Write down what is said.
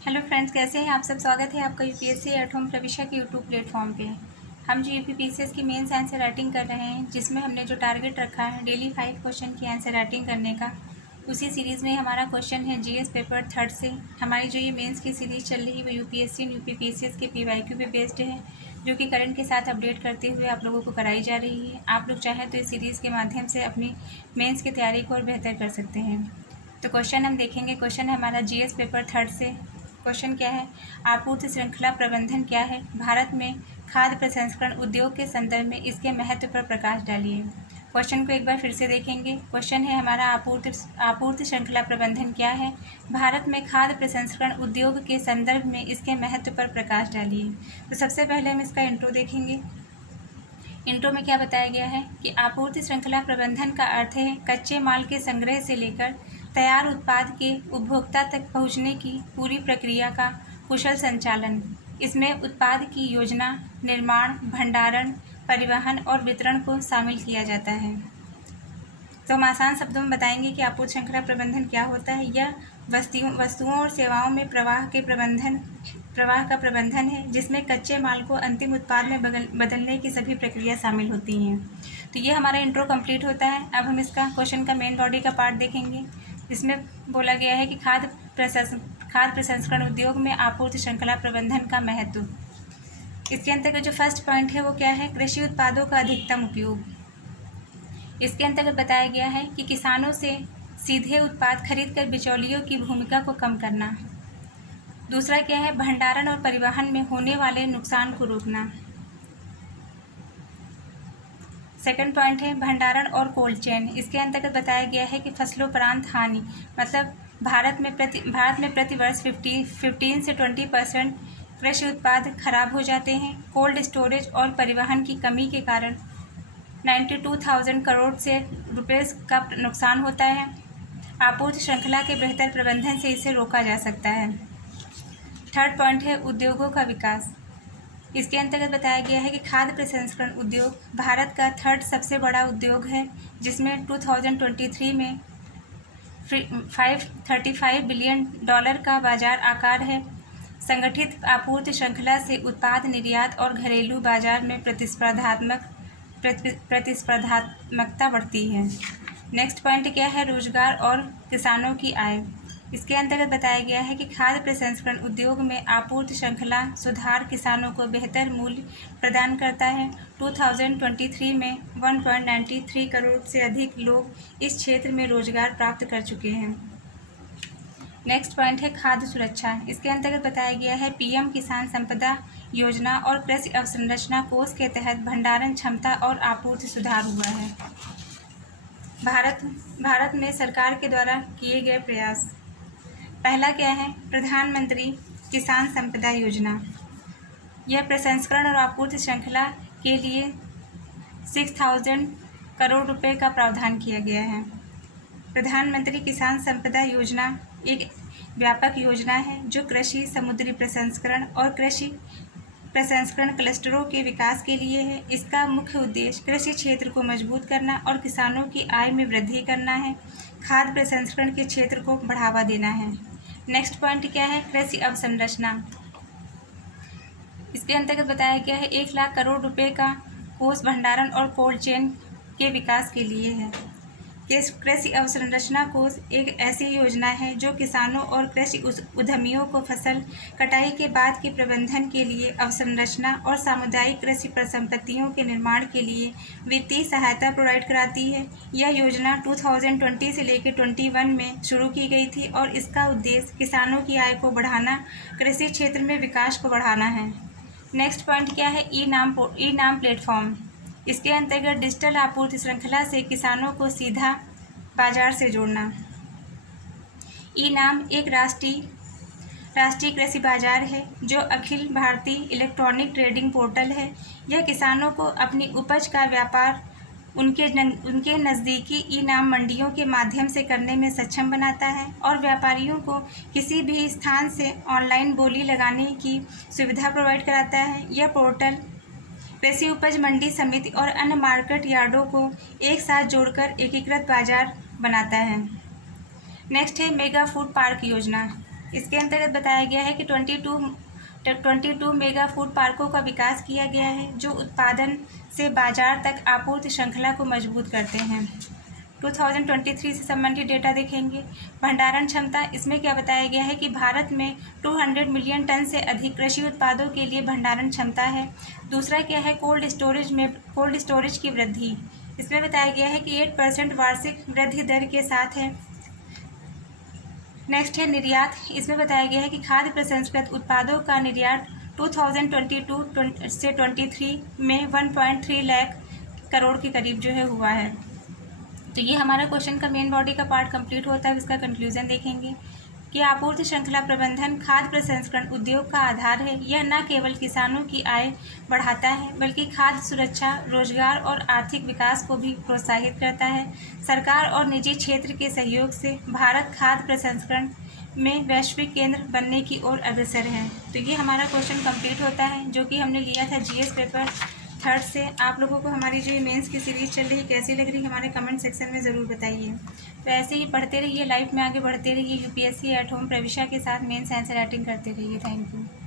Hello friends, कैसे हैं आप सब। स्वागत है आपका यूपीएससी एट होम प्रविशा के यूट्यूब प्लेटफॉर्म पे। हम जो यूपीपीसीएस की मेंस आंसर राइटिंग कर रहे हैं, जिसमें हमने जो टारगेट रखा है डेली 5 क्वेश्चन की आंसर राइटिंग करने का, उसी सीरीज़ में हमारा क्वेश्चन है जीएस पेपर थर्ड से। हमारी जो ये मेंस की सीरीज़ चल रही है वो यूपीएससी और यूपीपीसीएस के पीवाईक्यू पे बेस्ड है, जो कि करंट के साथ अपडेट करते हुए आप लोगों को कराई जा रही है। आप लोग चाहें तो इस सीरीज़ के माध्यम से अपनी मेंस की तैयारी को और बेहतर कर सकते हैं। तो क्वेश्चन हम देखेंगे। क्वेश्चन है हमारा जीएस पेपर थर्ड से। क्वेश्चन क्या है, आपूर्ति श्रृंखला प्रबंधन क्या है, भारत में खाद्य प्रसंस्करण उद्योग के संदर्भ में इसके महत्व पर प्रकाश डालिए। क्वेश्चन को एक बार फिर से देखेंगे। क्वेश्चन है हमारा आपूर्ति श्रृंखला प्रबंधन क्या है, भारत में खाद्य प्रसंस्करण उद्योग के संदर्भ में इसके महत्व पर प्रकाश डालिए। तो सबसे पहले हम इसका इंट्रो देखेंगे। इंट्रो में क्या बताया गया है कि आपूर्ति श्रृंखला प्रबंधन का अर्थ है कच्चे माल के संग्रह से लेकर तैयार उत्पाद के उपभोक्ता तक पहुंचने की पूरी प्रक्रिया का कुशल संचालन। इसमें उत्पाद की योजना, निर्माण, भंडारण, परिवहन और वितरण को शामिल किया जाता है। तो हम आसान शब्दों में बताएंगे कि आपूर्ति श्रृंखला प्रबंधन क्या होता है। यह वस्तुओं और सेवाओं में प्रवाह का प्रबंधन है, जिसमें कच्चे माल को अंतिम उत्पाद में बदलने की सभी प्रक्रिया शामिल होती हैं। तो ये हमारा इंट्रो कंप्लीट होता है। अब हम इसका क्वेश्चन का मेन बॉडी का पार्ट देखेंगे। इसमें बोला गया है कि खाद्य प्रसंस्करण उद्योग में आपूर्ति श्रृंखला प्रबंधन का महत्व। इसके अंतर्गत जो फर्स्ट पॉइंट है वो क्या है, कृषि उत्पादों का अधिकतम उपयोग। इसके अंतर्गत बताया गया है कि किसानों से सीधे उत्पाद खरीदकर बिचौलियों की भूमिका को कम करना। दूसरा क्या है, भंडारण और परिवहन में होने वाले नुकसान को रोकना। सेकंड पॉइंट है भंडारण और कोल्ड चेन। इसके अंतर्गत बताया गया है कि फसलोपरांत हानि, मतलब भारत में प्रति वर्ष 15 से 20% कृषि उत्पाद खराब हो जाते हैं। कोल्ड स्टोरेज और परिवहन की कमी के कारण 92,000 करोड़ से रुपये का नुकसान होता है। आपूर्ति श्रृंखला के बेहतर प्रबंधन से इसे रोका जा सकता है। थर्ड पॉइंट है उद्योगों का विकास। इसके अंतर्गत बताया गया है कि खाद्य प्रसंस्करण उद्योग भारत का थर्ड सबसे बड़ा उद्योग है, जिसमें 2023 में $535 बिलियन का बाजार आकार है। संगठित आपूर्ति श्रृंखला से उत्पाद निर्यात और घरेलू बाजार में प्रतिस्पर्धात्मकता बढ़ती है। नेक्स्ट पॉइंट क्या है, रोजगार और किसानों की आय। इसके अंतर्गत बताया गया है कि खाद्य प्रसंस्करण उद्योग में आपूर्ति श्रृंखला सुधार किसानों को बेहतर मूल्य प्रदान करता है। 2023 में 1.93 करोड़ से अधिक लोग इस क्षेत्र में रोजगार प्राप्त कर चुके हैं। नेक्स्ट पॉइंट है खाद्य सुरक्षा। इसके अंतर्गत बताया गया है पीएम किसान संपदा योजना और कृषि अवसंरचना कोष के तहत भंडारण क्षमता और आपूर्ति सुधार हुआ है। भारत में सरकार के द्वारा किए गए प्रयास। पहला क्या है, प्रधानमंत्री किसान संपदा योजना। यह प्रसंस्करण और आपूर्ति श्रृंखला के लिए 6,000 करोड़ रुपए का प्रावधान किया गया है। प्रधानमंत्री किसान संपदा योजना एक व्यापक योजना है जो कृषि, समुद्री प्रसंस्करण और कृषि प्रसंस्करण क्लस्टरों के विकास के लिए है। इसका मुख्य उद्देश्य कृषि क्षेत्र को मजबूत करना और किसानों की आय में वृद्धि करना है। खाद्य प्रसंस्करण के क्षेत्र को बढ़ावा देना है। नेक्स्ट पॉइंट क्या है, कृषि अवसंरचना। इसके अंतर्गत बताया गया है 1 लाख करोड़ रुपए का कोष भंडारण और कोल्ड चेन के विकास के लिए है। कृषि अवसंरचना कोष एक ऐसी योजना है जो किसानों और कृषि उद्यमियों को फसल कटाई के बाद के प्रबंधन के लिए अवसंरचना और सामुदायिक कृषि परिसंपत्तियों के निर्माण के लिए वित्तीय सहायता प्रोवाइड कराती है। यह योजना 2020 से लेकर 21 में शुरू की गई थी और इसका उद्देश्य किसानों की आय को बढ़ाना, कृषि क्षेत्र में विकास को बढ़ाना है। नेक्स्ट पॉइंट क्या है, ई नाम प्लेटफॉर्म। इसके अंतर्गत डिजिटल आपूर्ति श्रृंखला से किसानों को सीधा बाजार से जोड़ना। ई नाम एक राष्ट्रीय कृषि बाजार है जो Akhil Bharatiya electronic trading portal है। यह किसानों को अपनी उपज का व्यापार उनके नज़दीकी ई नाम मंडियों के माध्यम से करने में सक्षम बनाता है और व्यापारियों को किसी भी स्थान से ऑनलाइन बोली लगाने की सुविधा प्रोवाइड कराता है। यह पोर्टल कृषि उपज मंडी समिति और अन्य मार्केट यार्डों को एक साथ जोड़कर एकीकृत बाजार बनाता है। नेक्स्ट है मेगा फूड पार्क योजना। इसके अंतर्गत बताया गया है कि 22 मेगा फूड पार्कों का विकास किया गया है जो उत्पादन से बाजार तक आपूर्ति श्रृंखला को मजबूत करते हैं। 2023 से संबंधित डेटा देखेंगे। भंडारण क्षमता, इसमें क्या बताया गया है कि भारत में 200 मिलियन टन से अधिक कृषि उत्पादों के लिए भंडारण क्षमता है। दूसरा क्या है, कोल्ड स्टोरेज की वृद्धि, इसमें बताया गया है कि 8% वार्षिक वृद्धि दर के साथ है। नेक्स्ट है निर्यात, इसमें बताया गया है कि खाद्य प्रसंस्कृत उत्पादों का निर्यात 2022 से 23 में 1.3 लाख करोड़ के करीब जो है हुआ है। तो ये हमारा क्वेश्चन का मेन बॉडी का पार्ट कंप्लीट होता है। इसका कंक्लूजन देखेंगे कि आपूर्ति श्रृंखला प्रबंधन खाद्य प्रसंस्करण उद्योग का आधार है। यह न केवल किसानों की आय बढ़ाता है बल्कि खाद्य सुरक्षा, रोजगार और आर्थिक विकास को भी प्रोत्साहित करता है। सरकार और निजी क्षेत्र के सहयोग से भारत खाद्य प्रसंस्करण में वैश्विक केंद्र बनने की ओर अग्रसर है। तो ये हमारा क्वेश्चन कंप्लीट होता है जो कि हमने लिया था जीएस पेपर 3rd से। आप लोगों को हमारी जो मेंस की सीरीज़ चल रही है कैसी लग रही है हमारे कमेंट सेक्शन में ज़रूर बताइए। तो ऐसे ही पढ़ते रहिए, लाइफ में आगे बढ़ते रहिए, यूपीएससी एट होम प्रविशा के साथ मेंस आंसर राइटिंग करते रहिए। Thank you.